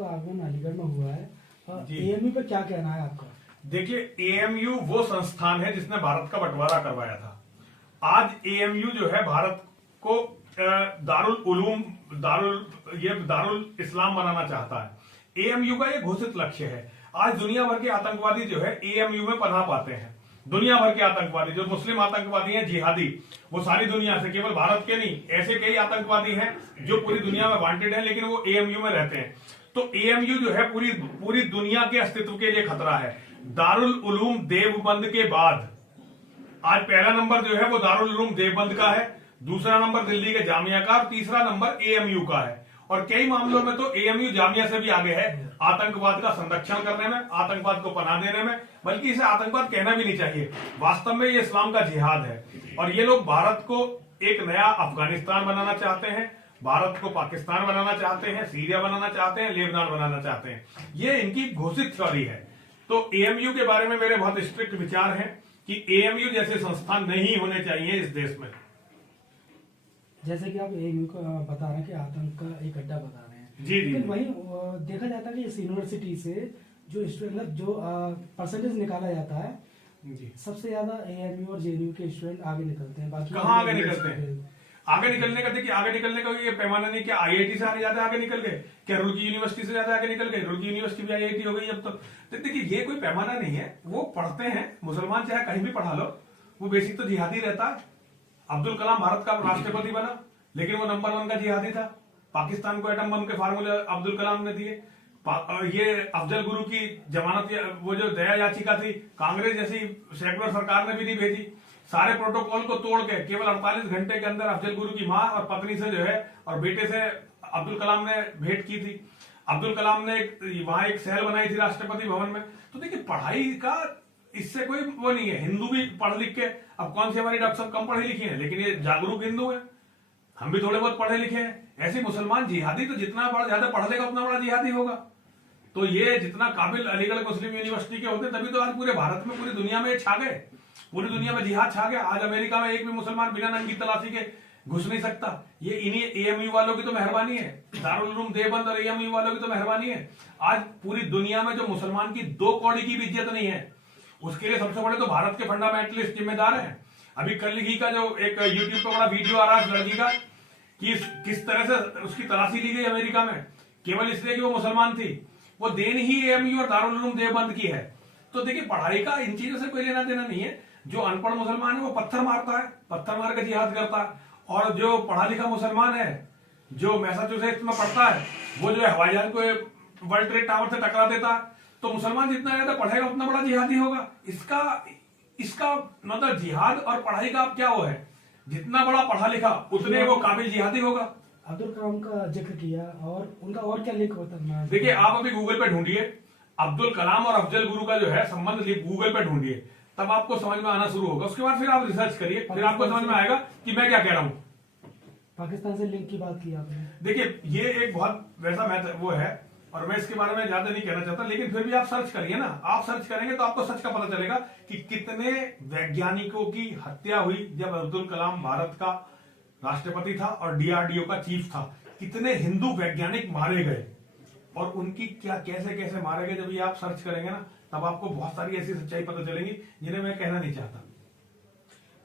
आपका आगमन अलीगढ़ में हुआ है, एएमयू पे क्या कहना है आपका? देखिए, एएमयू वो संस्थान है जिसने भारत का बंटवारा करवाया था। आज एएमयू जो है भारत को दारुल इस्लाम बनाना चाहता है। एएमयू का ये घोषित लक्ष्य है। आज दुनिया भर के आतंकवादी जो है एएमयू में पनाह पाते हैं। दुनिया भर के आतंकवादी, जो मुस्लिम आतंकवादी हैं, जिहादी, वो सारी दुनिया से, केवल भारत के नहीं, ऐसे कई आतंकवादी हैं जो पूरी दुनिया में वांटेड हैं, लेकिन वो एएमयू में रहते हैं। तो एएमयू जो है पूरी दुनिया के अस्तित्व के लिए खतरा है। दारुल उलूम देवबंद के बाद आज पहला नंबर जो है वो दारुल उलूम देवबंद का है, दूसरा नंबर दिल्ली के जामिया का, और तीसरा नंबर एएमयू का है। और कई मामलों में तो एएमयू जामिया से भी आगे है आतंकवाद का संरक्षण करने में, आतंकवाद को पनाह देने में। बल्कि इसे आतंकवाद कहना भी नहीं चाहिए, वास्तव में ये इस्लाम का जिहाद है। और ये लोग भारत को एक नया अफगानिस्तान बनाना चाहते हैं, भारत को पाकिस्तान बनाना चाहते हैं, सीरिया बनाना चाहते हैं, लेबनान बनाना चाहते हैं। ये इनकी घोषित थ्योरी है। तो एएमयू के बारे में मेरे बहुत स्ट्रिक्ट विचार हैं कि एएमयू जैसे संस्थान नहीं होने चाहिए इस देश में। जैसे कि आप एएमयू को बता रहे हैं कि आतंक का एक अड्डा बता रहे हैं, जी जी, लेकिन वहीं देखा जाता है कि इस यूनिवर्सिटी से जो स्टूडेंट जो परसेंटेज निकाला जाता है जी, सबसे ज्यादा एएमयू और जेएनयू के स्टूडेंट आगे निकलते हैं। बाकी कहाँ आगे निकलते हैं? आगे निकलने का देखिए, आगे निकलने का ये पैमाना नहीं, क्या आईआईटी से ज्यादा आगे निकल गए, क्या रुड़की यूनिवर्सिटी से ज्यादा आगे निकल गए? रुड़की यूनिवर्सिटी भी आईआईटी हो गई अब तो देखिए, ये कोई पैमाना नहीं है। वो पढ़ते हैं, मुसलमान चाहे कहीं भी पढ़ा लो, वो बेसिक तो जिहादी रहता है। अब्दुल कलाम भारत का राष्ट्रपति बना, लेकिन वो नंबर 1 का जिहादी था। पाकिस्तान को एटम बम के फार्मूले अब्दुल कलाम ने दिए। ये अफजल गुरु की जमानत, वो जो दया याचिका थी, कांग्रेस जैसी सेकुलर सरकार ने भी नहीं भेजी। सारे प्रोटोकॉल को तोड़ के केवल 48 घंटे के अंदर अफजल गुरु की मां और पत्नी से जो है और बेटे से अब्दुल कलाम ने भेंट की थी। अब्दुल कलाम ने वहां एक सेल बनाई थी राष्ट्रपति भवन में। तो देखिए, पढ़ाई का इससे कोई वो नहीं है। हिंदू भी पढ़ लिख के, अब कौन सी हमारी डॉक्टर साहब कम पढ़े लिखे हैं, लेकिन ये जागरूक हिंदू है। हम भी थोड़े बहुत पढ़े लिखे हैं। ऐसे मुसलमान जिहादी तो जितना ज्यादा पढ़ लेगा उतना बड़ा जिहादी होगा। तो ये जितना काबिल अलीगढ़ मुस्लिम यूनिवर्सिटी के होते, तभी तो आज पूरे भारत में, पूरी दुनिया में छा गए। पूरी दुनिया में जिहाद छा गया। आज अमेरिका में एक भी मुसलमान बिना नंगी तलाशी के घुस नहीं सकता। ये इन्हीं एएमयू वालों की तो मेहरबानी है, दारुल उलूम देवबंद और एएमयू वालों की तो मेहरबानी है। आज पूरी दुनिया में जो मुसलमान की 2 कौड़ी की भी इज्जत नहीं है, उसके लिए सबसे बड़े तो भारत के फंडामेंटलिस्ट जिम्मेदार हैं। अभी कल ही का जो एक यूट्यूब पर बड़ा वीडियो आ रहा है लड़की का, कि किस तरह से उसकी तलाशी ली गई अमेरिका में, केवल इसलिए कि वो मुसलमान थी। वो देन ही एएमयू और दारुल उलूम देवबंद की है। तो देखिए, पढ़ाई का इन चीजों से कोई लेना देना नहीं है। जो अनपढ़ मुसलमान है वो पत्थर मारता है, पत्थर मार के जिहाद करता है। और जो पढ़ा लिखा मुसलमान है, जो मैसाचुसेट्स में पढ़ता है, वो जो है हवाई जहाज को वर्ल्ड ट्रेड टावर से टकरा देता है। तो मुसलमान जितना ज्यादा पढ़ेगा उतना बड़ा जिहादी होगा। इसका मतलब जिहाद और पढ़ाई का क्या वो है, जितना बड़ा पढ़ा लिखा उतने वो काबिल जिहादी होगा। अब्दुल कलाम का जिक्र किया, और उनका और क्या लिंक होता है? देखिए, आप अभी गूगल पे ढूंढिए अब्दुल कलाम और अफजल गुरु का जो है संबंध, गूगल पे ढूंढिए, तब आपको समझ में आना शुरू होगा। उसके बाद फिर आप रिसर्च करिए, फिर आपको समझ में आएगा कि मैं क्या कह रहा हूं। पाकिस्तान से लिंक की बात की आपने। देखिए, ये एक बहुत वैसा वो है, और मैं इसके बारे में ज्यादा नहीं कहना चाहता, लेकिन फिर भी आप सर्च करिए ना। आप सर्च करेंगे तो आपको सच का पता चलेगा कि कितने वैज्ञानिकों की हत्या हुई जब अब्दुल कलाम भारत का राष्ट्रपति था और डीआरडीओ का चीफ था। कितने हिंदू वैज्ञानिक मारे गए और उनकी क्या कैसे कैसे मारे गए, जब ये आप सर्च करेंगे ना, तब आपको बहुत सारी ऐसी सच्चाई पता चलेंगी जिन्हें मैं कहना नहीं चाहता।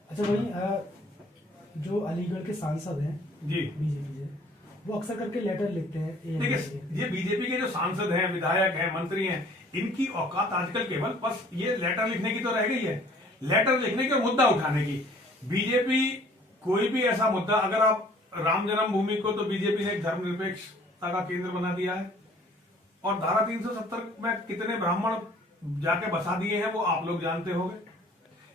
अच्छा, वही जो अलीगढ़ के सांसद हैं जी, बीजेपी से, वो अक्सर करके लेटर लिखते हैं। देखिए, ये बीजेपी के जो सांसद हैं, विधायक हैं, मंत्री हैं, इनकी औकात आजकल केवल बस ये लेटर लिखने की तो रह गई है, लेटर लिखने के मुद्दा उठाने की। बीजेपी कोई भी ऐसा मुद्दा, अगर आप राम जन्मभूमि को, तो बीजेपी ने एक धर्मनिरपेक्षता का केंद्र बना दिया है, और धारा 370 में कितने ब्राह्मण जाके बसा दिए हैं वो आप लोग जानते होंगे।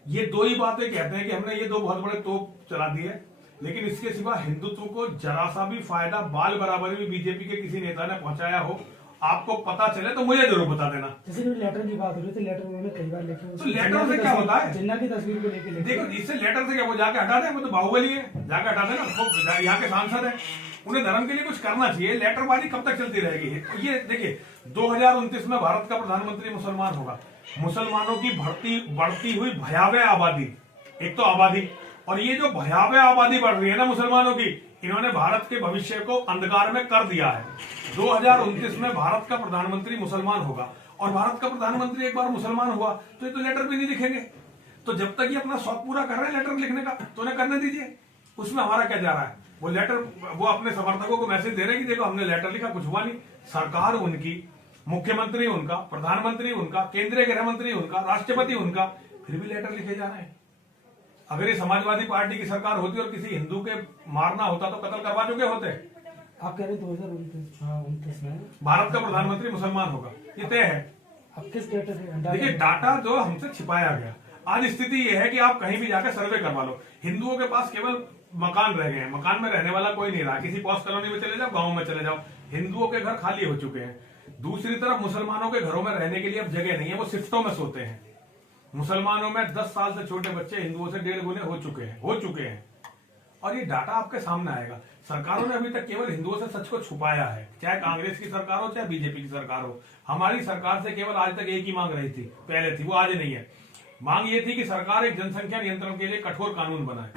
ये 2 ही बातें कहते हैं कि हमने ये 2 बहुत बड़े तोप चला दिए, लेकिन इसके सिवा हिंदुत्व को जरा सा भी फायदा बाल बराबरी भी बीजेपी के किसी नेता ने पहुंचाया हो, आपको पता चले तो मुझे जरूर बता देना। जैसे लेटर की बात हो रही थी, लेटर उन्होंने कई बार लिखे। तो लेटर से क्या होता है? जिन्ना की तस्वीर को लेके देखो, इससे लेटर से क्या, वो जाके हटा दे, वो तो बाहुबली है, जाके हटा देना। वो यहाँ के सांसद है, उन्हें धर्म के लिए कुछ करना चाहिए। लेटरबाजी कब तक चलती रहेगी? ये देखिए, 2029 में भारत का प्रधानमंत्री मुसलमान होगा। मुसलमानों की बढ़ती हुई भयावह आबादी, एक तो आबादी, और ये जो भयावह आबादी बढ़ रही है ना मुसलमानों की, इन्होंने भारत के भविष्य को अंधकार में कर दिया है। 2029 में भारत का प्रधानमंत्री मुसलमान होगा, और भारत का प्रधानमंत्री एक बार मुसलमान हुआ तो ये तो लेटर भी नहीं लिखेंगे। तो जब तक ये अपना शौक पूरा कर रहे हैं लेटर लिखने का, तो उन्हें करने दीजिए। उसमें हमारा क्या जा रहा है? वो लेटर, वो अपने समर्थकों को मैसेज दे रहे हैं कि देखो हमने लेटर लिखा, कुछ हुआ नहीं। सरकार उनकी, मुख्यमंत्री उनका, प्रधानमंत्री उनका, केंद्रीय गृह मंत्री उनका, राष्ट्रपति उनका, फिर भी लेटर लिखे जा रहे हैं। अगर ये समाजवादी पार्टी की सरकार होती और किसी हिंदू के मारना होता तो कत्ल करवा चुके होते। आप कह रहे 2029 में भारत का प्रधानमंत्री मुसलमान होगा, ये तय है। अब किस डेटा से? देखिए, डाटा जो हमसे छिपाया गया। आज स्थिति ये है कि आप कहीं भी जाकर सर्वे करवा लो, हिंदुओं के पास केवल मकान रह गए हैं, मकान में रहने वाला कोई नहीं रहा। किसी पॉश कॉलोनी में चले जाओ, गांव में चले जाओ, हिंदुओं के घर खाली हो चुके हैं। दूसरी तरफ मुसलमानों के घरों में रहने के लिए अब जगह नहीं है, वो शिफ्टों में सोते हैं। मुसलमानों में 10 साल से छोटे बच्चे हिंदुओं से 1.5 गुने हो चुके हैं। और ये डाटा आपके सामने आएगा। सरकारों ने अभी तक केवल हिंदुओं से सच को छुपाया है, चाहे कांग्रेस की सरकार हो चाहे बीजेपी की सरकार हो। हमारी सरकार से केवल आज तक एक ही मांग रही थी, पहले थी, वो आज नहीं है। मांग ये थी कि सरकार एक जनसंख्या नियंत्रण के लिए कठोर कानून बनाए,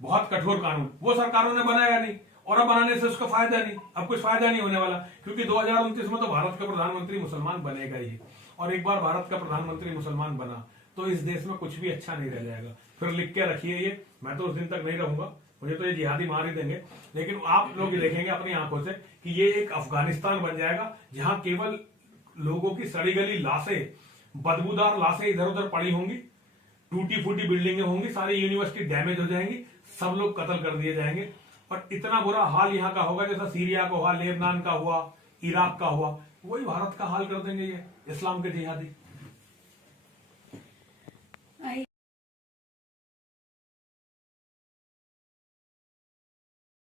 बहुत कठोर कानून। वो सरकारों ने बनाया नहीं, और अब बनाने से उसका फायदा नहीं, अब कुछ फायदा नहीं होने वाला, क्योंकि 2029 में तो भारत का प्रधानमंत्री मुसलमान बनेगा ही। और एक बार भारत का प्रधानमंत्री मुसलमान बना तो इस देश में कुछ भी अच्छा नहीं रह जाएगा। फिर लिख के रखिए ये, मैं तो उस दिन तक नहीं रहूंगा, मुझे तो ये जिहादी मार ही देंगे। लेकिन आप लोग देखेंगे अपनी आंखों से कि ये एक अफगानिस्तान बन जाएगा, जहां केवल लोगों की सड़ी गली लाशें, बदबूदार लाशें इधर उधर पड़ी होंगी, टूटी फूटी बिल्डिंगें होंगी, सारी यूनिवर्सिटी डैमेज हो जाएंगी, सब लोग कत्ल कर दिए जाएंगे। और इतना बुरा हाल यहाँ का होगा जैसा सीरिया का हुआ, लेबनान का हुआ, इराक का हुआ, वही भारत का हाल कर देंगे ये इस्लाम के जिहादी।